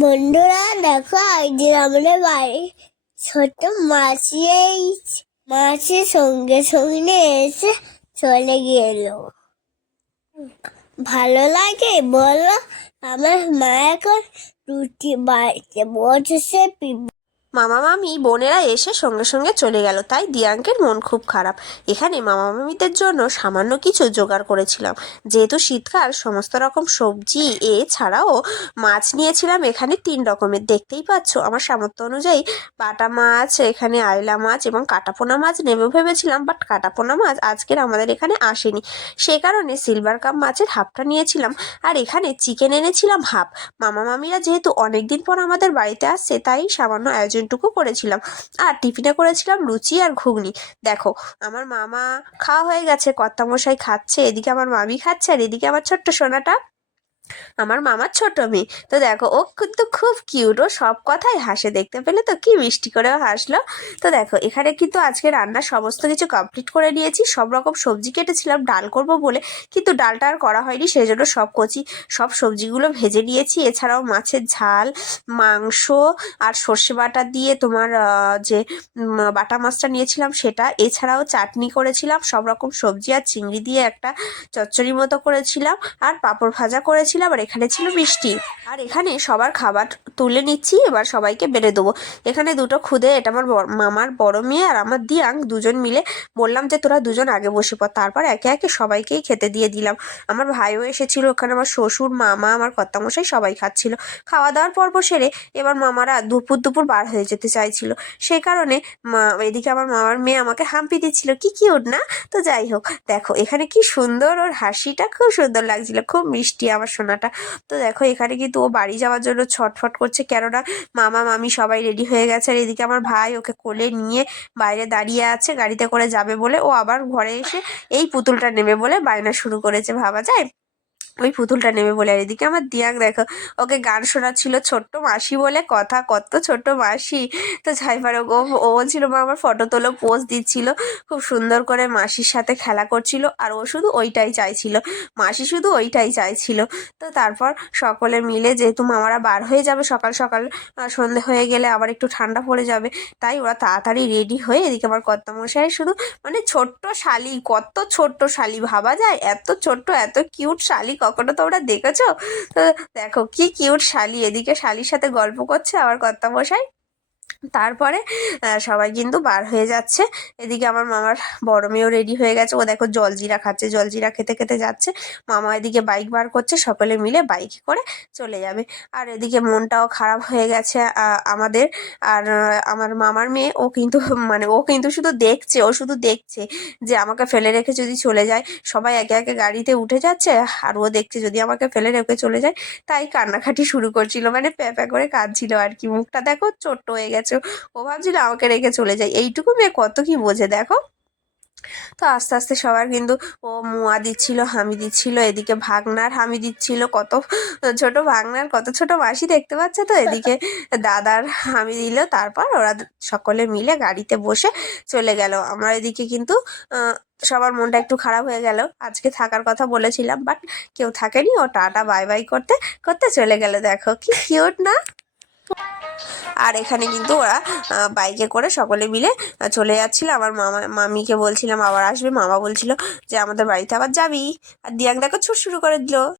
বন্ধুরা, দেখো একদিন আমাদের বাড়ি। ছোট মাছি এই সঙ্গে সঙ্গে এসে চলে গেল। ভালো লাগে, বলো? আমার মা এখন রুটি বাড়িতে বসেছে মামা মামি বোনেরা এসে সঙ্গে সঙ্গে চলে গেল, তাই দিয়াঙ্কের মন খুব খারাপ। এখানে মামা মামিদের জন্য সামান্য কিছু জোগাড় করেছিলাম। যেহেতু শীতকাল, সমস্ত রকম সবজি, এ ছাড়াও মাছ নিয়েছিলাম। এখানে তিন রকমের, দেখতেই পাচ্ছ, আমার সামর্থ্য অনুযায়ী বাটা মাছ, এখানে আইলা মাছ এবং কাটাপোনা মাছ নেবে ভেবেছিলাম বাট কাটাপোনা মাছ আজকের আমাদের এখানে আসেনি। সে কারণে সিলভার কাপ মাছের হাফটা নিয়েছিলাম, আর এখানে চিকেন এনেছিলাম হাফ। মামা মামিরা যেহেতু অনেকদিন পর আমাদের বাড়িতে আসছে, তাই সামান্য আয়োজনটুকু করেছিলাম। আর টিফিনে করেছিলাম লুচি আর ঘুগনি। দেখো, আমার মামা খাওয়া হয়ে গেছে, কর্তামশাই খাচ্ছে, এদিকে আমার মামি খাচ্ছে, আর এদিকে আমার ছোট্ট সোনাটা আমার মামার ছোট মেয়ে। তো দেখো, ও কিন্তু খুব কিউট ও সব কথাই হাসে। দেখতে পেলে তো কি মিষ্টি করেও হাসলো। তো দেখো, এখানে কিন্তু আজকে রান্নার সমস্ত কিছু কমপ্লিট করে নিয়েছি। সব রকম সবজি কেটেছিলাম, ডাল করব বলে। কিন্তু ডালটা আর করা হয়নি সেই জন্য সব কচি, সব সবজিগুলো ভেজে নিয়েছি। এছাড়াও মাছের ঝাল, মাংস আর সর্ষে বাটা দিয়ে তোমার যে বাটা মাছটা নিয়েছিলাম সেটা। এছাড়াও চাটনি করেছিলাম, সব রকম সবজি আর চিংড়ি দিয়ে একটা চচ্চড়ি মতো করেছিলাম। আর পাঁপড় ভাজা করেছিলাম। আর এখানে ছিল মিষ্টি। আর এখানে সবার খাবার তুলে নিচ্ছি, এবার সবাইকে বেড়ে দেবো। এখানে দুটো খুদে, এটা আমার মামার বড় মেয়ে আর আমার দিয়াং, দুজন মিলে বললাম যে তোরা দুজন আগে বসে পড়। তারপর একে একে সবাইকেই খেতে দিয়ে দিলাম। আমার ভাইও এসেছিল, ওখানে আমার শ্বশুর, মামা, আমার কর্তামশাই সবাই খাচ্ছিল। খাওয়া দাওয়ার পর্ব সেরে এবার মামারা দুপুর দুপুর বার হয়ে যেতে চাইছিল। সেই কারণে এদিকে আমার মামার মেয়ে আমাকে হাম্পি দিচ্ছিল, কি কিউট না? তো যাই হোক, দেখো, এখানে কি সুন্দর ওর হাসিটা, খুব সুন্দর লাগছিল, খুব মিষ্টি আমার সোনাটা তো দেখো, এখানে কিন্তু ও বাড়ি যাওয়ার জন্য ছটফট করছে। কেননা মামা, মামি সবাই রেডি হয়ে গেছে। আর এদিকে আমার ভাই ওকে কোলে নিয়ে বাইরে দাঁড়িয়ে আছে, গাড়িতে করে যাবে বলে। ও আবার ঘরে এসে এই পুতুলটা নেবে বলে বায়না শুরু করেছে, ভাবা যায়? ওই পুতুলটা নেমে বলে। আর এদিকে আমার দিয়াক দেখো, ওকে গান শোনাচ্ছিল, ছোট্ট মাসি বলে কথা, কত ছোট্ট মাসি। তো যাই পারো ও ও বলছিল, মা, আমার ফটো তোলো পোজ দিচ্ছিল। খুব সুন্দর করে মাসির সাথে খেলা করছিল, আর ও শুধু ওইটাই চাইছিল। মাসি শুধু ওইটাই চাইছিল। তো তারপর সকলে মিলে যেহেতু মামারা বার হয়ে যাবে, সকাল সকাল সন্ধে হয়ে গেলে আবার একটু ঠান্ডা পড়ে যাবে, তাই ওরা তাড়াতাড়ি রেডি হয়ে এদিকে আমার কর্তামশাই শুধু মানে ছোট্ট শালি, কত ছোট্ট শালি ভাবা যায়? এত ছোট্ট, এত কিউট শালি কখনো তোমরা দেখেছ? তো দেখো, কি কিউট শালি। এদিকে শালির সাথে গল্প করছে আবার কর্তামশাই। তারপরে সবাই কিন্তু বার হয়ে যাচ্ছে। এদিকে আমার মামার বড় মেয়েও রেডি হয়ে গেছে। ও দেখো জলজিরা খাচ্ছে, জলজিরা খেতে খেতে যাচ্ছে। মামা এদিকে বাইক বার করছে, সকলে মিলে বাইক করে চলে যাবে। আর এদিকে মনটাও খারাপ হয়ে গেছে আমাদের। আর আমার মামার মেয়ে, ও কিন্তু মানে ও কিন্তু শুধু দেখছে, ও শুধু দেখছে যে আমাকে ফেলে রেখে যদি চলে যায়, সবাই একে একে গাড়িতে উঠে যাচ্ছে। আর ও দেখছে যদি আমাকে ফেলে রেখে চলে যায়, তাই কান্নাকাটি শুরু করছিল। মানে প্যাঁ প্যাঁ করে কাঁদছিল আর কি। মুখটা দেখো ছোট্ট হয়ে গেছে। ও ভাবছিল আমাকে রেখে চলে যায়। এইটুকু মেয়ে কত কি বোঝে, দেখো। তো আস্তে আস্তে সবার কিন্তু, ও মুয়া দিচ্ছিল, হামি দিচ্ছিল, এদিকে ভাগনার হামি দিচ্ছিল, কত ছোট ভাগনার, কত ছোট মাসি দেখতে পাচ্ছে তো? এদিকে দাদার হামি দিল, তারপর ওরা সকলে মিলে গাড়িতে বসে চলে গেল। আমার এদিকে কিন্তু সবার মনটা একটু খারাপ হয়ে গেল। আজকে থাকার কথা বলেছিলাম, বাট কেউ থাকেনি। ও টাটা, বাই বাই করতে করতে চলে গেল। দেখো, কি কিউট না? আর এখানে কিন্তু ওরা বাইকে করে সকলে মিলে চলে যাচ্ছিল। আমার মামা, মামিকে বলছিলাম, আবার আসবে। মামা বলছিল যে, আমাদের বাড়িতে আবার যাবি? আর দিয়াং দেখো ছুট শুরু করে দিল।